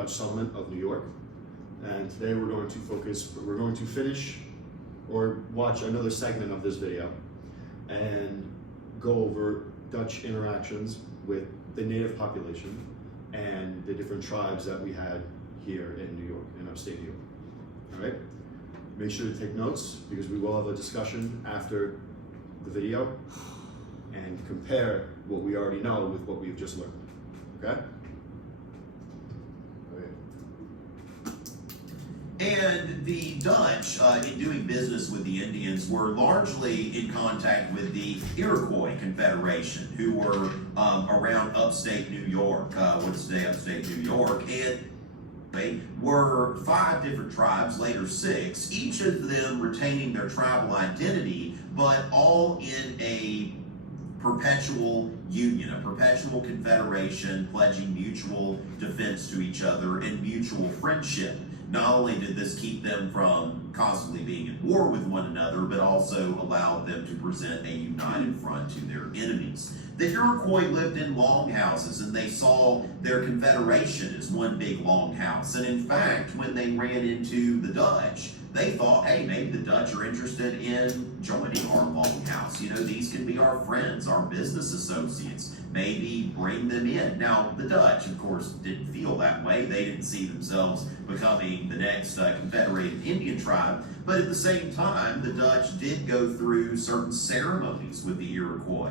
Dutch settlement of New York. And today we're going to finish or watch another segment of this video and go over Dutch interactions with the native population and the different tribes that we had here in New York, in upstate New York. All right? Make sure to take notes because we will have a discussion after the video and compare what we already know with what we've just learned. Okay? And the Dutch, in doing business with the Indians, were largely in contact with the Iroquois Confederation, who were around upstate New York, what's today upstate New York, and they were 5 different tribes, later 6, each of them retaining their tribal identity, but all in a perpetual union, a perpetual confederation, pledging mutual defense to each other and mutual friendship. Not only did this keep them from constantly being at war with one another, but also allowed them to present a united front to their enemies. The Iroquois lived in longhouses, and they saw their confederation as one big longhouse. And in fact, when they ran into the Dutch, they thought, hey, maybe the Dutch are interested in joining our longhouse. You know, these can be our friends, our business associates. Maybe bring them in. Now, the Dutch, of course, didn't feel that way. They didn't see themselves becoming the next confederated Indian tribe. But at the same time, the Dutch did go through certain ceremonies with the Iroquois.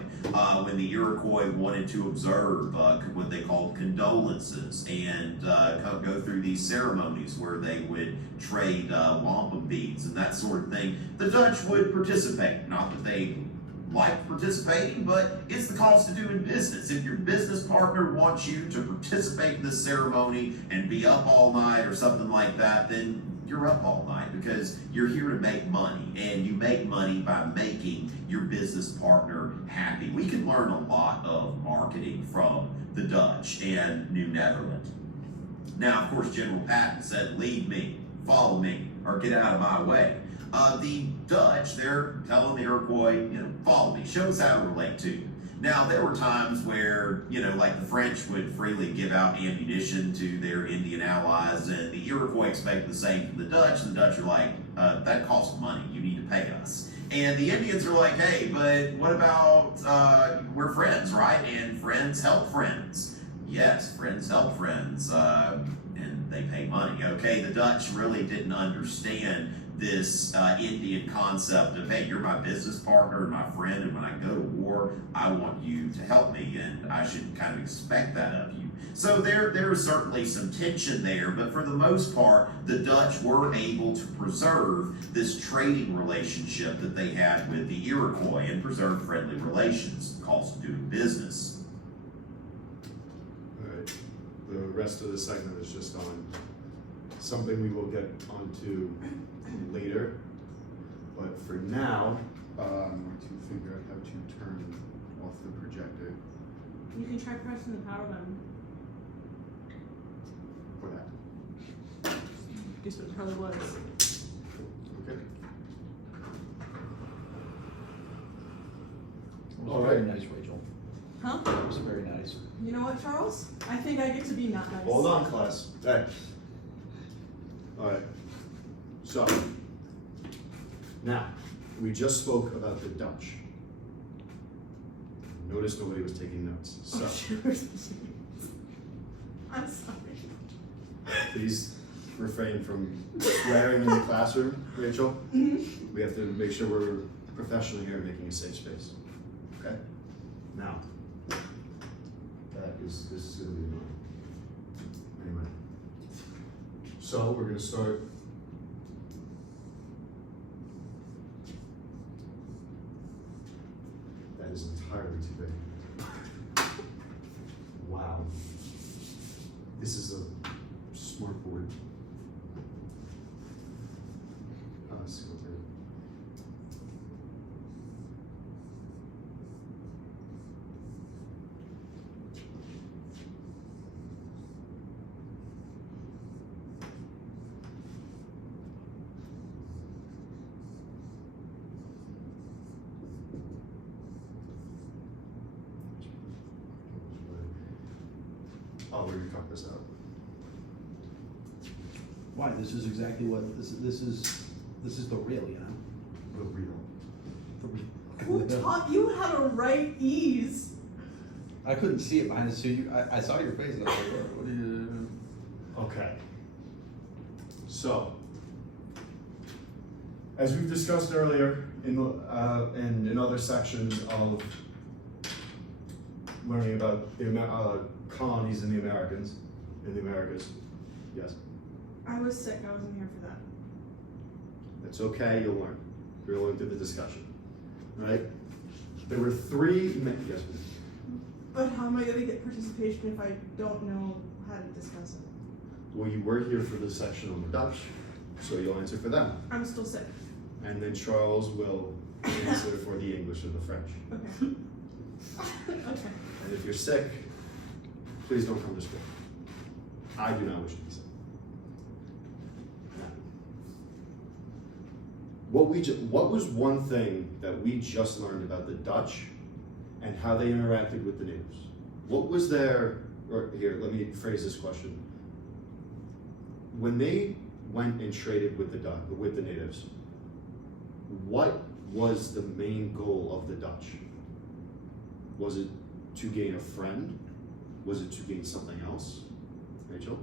When the Iroquois wanted to observe what they called condolences and go through these ceremonies where they would trade wampum beads and that sort of thing, the Dutch would participate. Not that they like participating, but it's the cost of doing business. If your business partner wants you to participate in this ceremony and be up all night or something like that, then you're up all night because you're here to make money, and you make money by making your business partner happy. We can learn a lot of marketing from the Dutch and New Netherland. Now, of course, General Patton said, lead me, follow me, or get out of my way. The Dutch, they're telling the Iroquois, you know, follow me, show us how to relate to you. Now, there were times where, you know, like the French would freely give out ammunition to their Indian allies, and the Iroquois expected the same from the Dutch. The Dutch are like, that costs money, you need to pay us. And the Indians are like, hey, but what about, we're friends, right? And friends help friends. Yes, friends help friends, and they pay money. Okay, the Dutch really didn't understand this Indian concept of, hey, you're my business partner and my friend, and when I go to war, I want you to help me, and I should kind of expect that of you. So there is certainly some tension there, but for the most part, the Dutch were able to preserve this trading relationship that they had with the Iroquois and preserve friendly relations, cost of doing business. All right. The rest of the segment is just on something we will get onto later, but for now, I'm going to figure out how to turn off the projector. You can try pressing the power button. What happened? Guess what it probably was. Okay. It was All very right. nice, Rachel. Huh? It was very nice. You know what, Charles? I think I get to be not nice. Hold on, class. Hey. All right. So, now, we just spoke about the Dutch. Notice nobody was taking notes. So, I'm sorry. please refrain from swearing in the classroom, Rachel. Mm-hmm. We have to make sure we're professional here and making a safe space. Okay? Now, this is going to be annoying. Anyway. So, we're going to start. That is entirely too big. Wow. This is a smart board. Let's see what we're. Oh, we're gonna cut this out. Why? This is exactly what this is the real, you know. The real. The real. Who taught you how to write E's? I couldn't see it behind the suit. I saw your face and I was like, what are you? Okay. So, as we've discussed earlier in other sections of learning about the colonies in the Americas, yes, I was sick. I wasn't here for that. it's okay. You'll learn. You'll learn through the discussion, right? There were three. Yes. But how am I going to get participation if I don't know how to discuss it? Well, you were here for the section on the Dutch, so you'll answer for them, I'm still sick. and then Charles will answer for the English and the French. Okay. Okay. And if you're sick, please don't come to school. I do not wish to be sick. What was one thing that we just learned about the Dutch and how they interacted with the natives? What was here, let me phrase this question. When they went and traded with the natives, what was the main goal of the Dutch? Was it to gain a friend? Was it to gain something else? Rachel?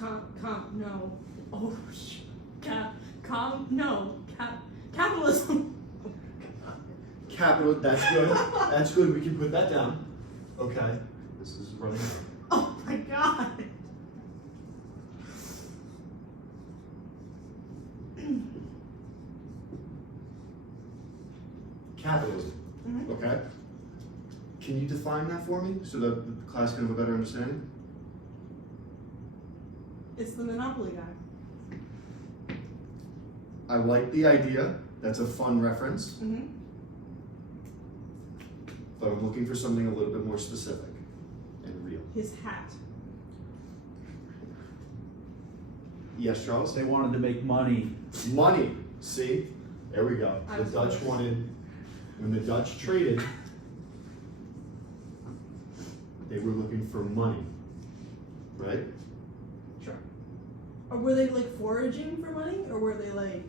No. Oh, capitalism. Capital, that's good. That's good, we can put that down. Okay, this is running out. Oh my god. Capitalism, Mhm. okay? Can you define that for me so that the class can have a better understanding? It's the Monopoly guy. I like the idea, that's a fun reference, Mm-hmm. but I'm looking for something a little bit more specific and real. His hat. Yes, Charles? They wanted to make money. Money, see? There we go. I The was Dutch close. wanted, when the Dutch traded, they were looking for money, right? Sure. Or were they like foraging for money, or were they like?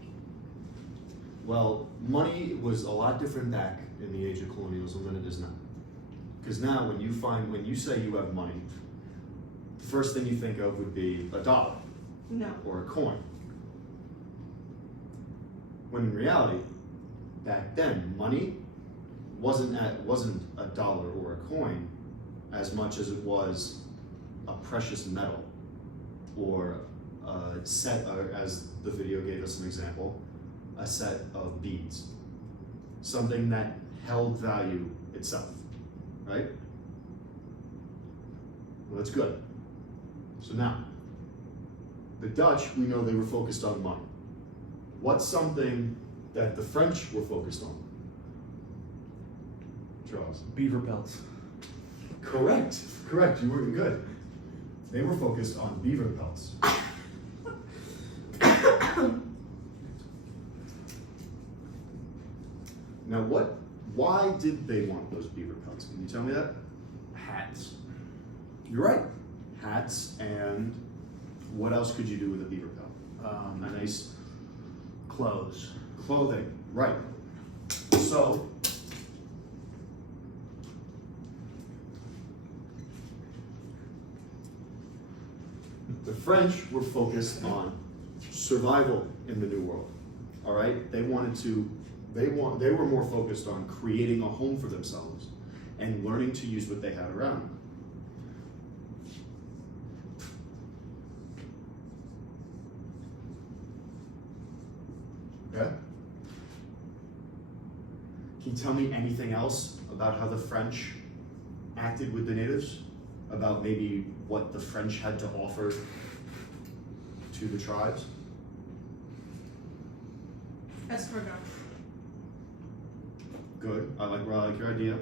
Well, money was a lot different back in the age of colonialism than it is now. Because now when you say you have money, the first thing you think of would be a dollar No. or a coin. When in reality, back then, money wasn't a dollar or a coin as much as it was a precious metal or a set, or as the video gave us an example, a set of beads. Something that held value itself, right? Well, that's good. So now, the Dutch, we know they were focused on money. What's something that the French were focused on? Charles? Beaver pelts. Correct, you were good. They were focused on beaver pelts. Now why did they want those beaver pelts? Can you tell me that? Hats. You're right. Hats, and what else could you do with a beaver pelt? A nice Clothes. clothing, right. So, the French were focused on survival in the New World, all right? They were more focused on creating a home for themselves and learning to use what they had around them. Okay? Can you tell me anything else about how the French acted with the natives? About maybe what the French had to offer to the tribes? Escargot. Good, I like your idea.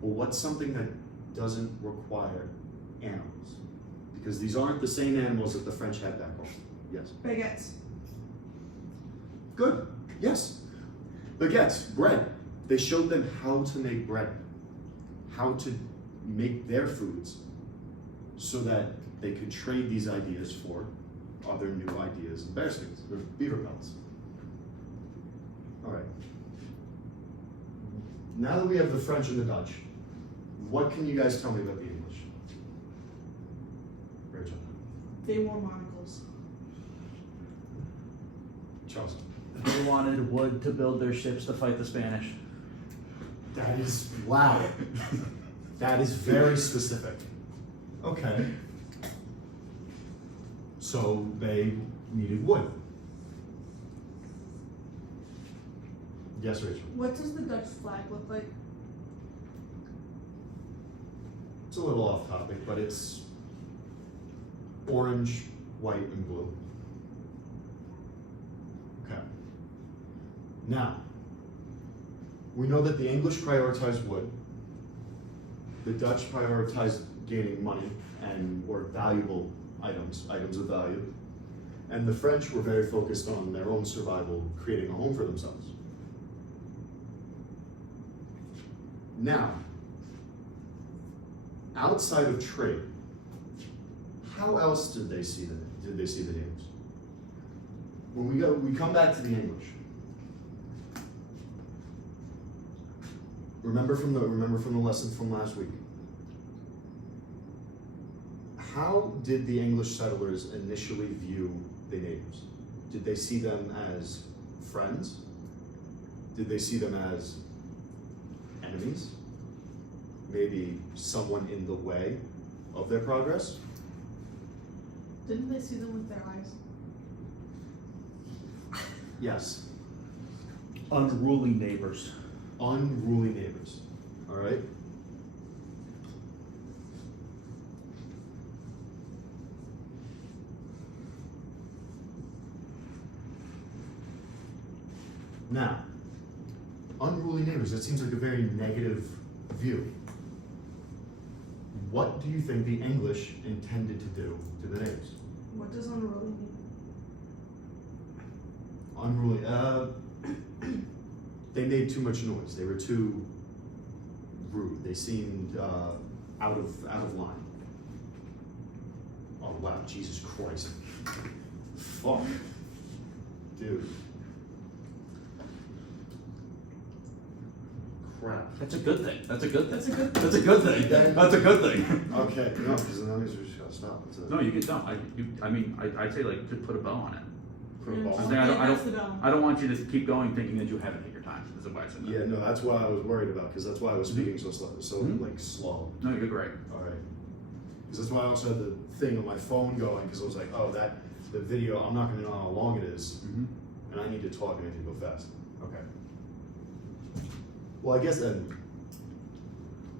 Well, what's something that doesn't require animals? Because these aren't the same animals that the French had back home. Yes. Baguettes. Good, yes. Baguettes, bread. They showed them how to make bread, how to make their foods so that they could trade these ideas for other new ideas and bear skins, or beaver pelts. All right. Now that we have the French and the Dutch, what can you guys tell me about the English? Rachel. They wore monocles. Chelsea. They wanted wood to build their ships to fight the Spanish. That is loud. That is very specific. Okay. So they needed wood. Yes, Rachel. What does the Dutch flag look like? It's a little off topic, but it's orange, white, and blue. Okay. Now, we know that the English prioritized wood, the Dutch prioritized gaining money or valuable items of value, and the French were very focused on their own survival, creating a home for themselves. Now, outside of trade, how else did they see the natives? When we come back to the English. Remember from the lesson from last week. How did the English settlers initially view the natives? Did they see them as friends? Did they see them as enemies? Maybe someone in the way of their progress? Didn't they see them with their eyes? Yes. Unruly neighbors. Unruly neighbors. All right? Now, unruly neighbors, that seems like a very negative view. What do you think the English intended to do to the natives? What does unruly mean? Unruly, they made too much noise. They were too rude. They seemed out of line. Oh wow, Jesus Christ. Fuck. Dude. Crap. That's a good thing. That's a good thing. That's a good That's a good thing. That's a good thing. Okay, no, because the noise we just gotta stop. No, you can don't. I mean, I'd say like just put a bow on it. Put a ball I'm on saying it. I That's the bell. don't want you to keep going thinking that you haven't hit your time. Is what I said. Yeah, no, that's what I was worried about, because that's why I was speaking so slow, like slow. No, you're great. All right. Because that's why I also had the thing on my phone going, because I was like, oh, the video, I'm not gonna know how long it is, Mm-hmm. and I need to talk and I need to go fast. Okay. Well, I guess then,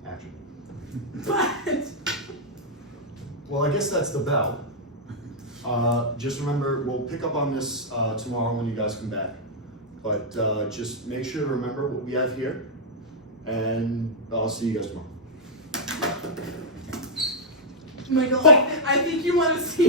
action. But Well, I guess that's the bell. Just remember, we'll pick up on this tomorrow when you guys come back. But just make sure to remember what we have here, and I'll see you guys tomorrow. Michael, I think you want to see